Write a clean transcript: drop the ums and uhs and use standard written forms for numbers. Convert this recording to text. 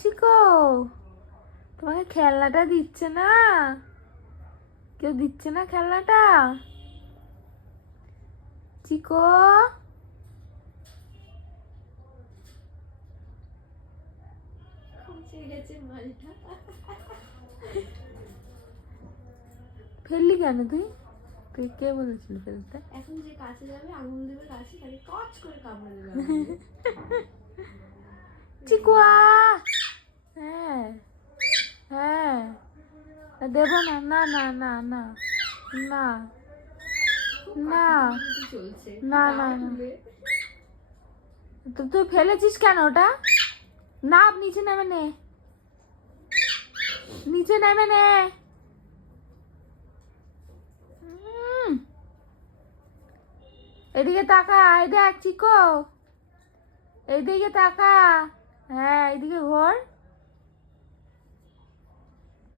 Chicco, তোমাকে খেলনাটা দিচ্ছে না? কেউ দিচ্ছে না খেলনাটা? চিকো, ফেললি কেন তুই? তুই কে বলেছিল ফেলতে? এখন যে কাছে যাবে আঙুল দেবে কাছে, তাকে কচ করে কামড়ে দেবে। চিকুয়া, হ্যাঁ হ্যাঁ, দেব না, না না না না না না চলছে না না না, তো তুই ফেলেছিস কেন ওটা? না, নিচে নেমে নে, নিচে নেমে নে। এদিকে তাকা, এই দেখ চিকো, এইদিকে তাকা।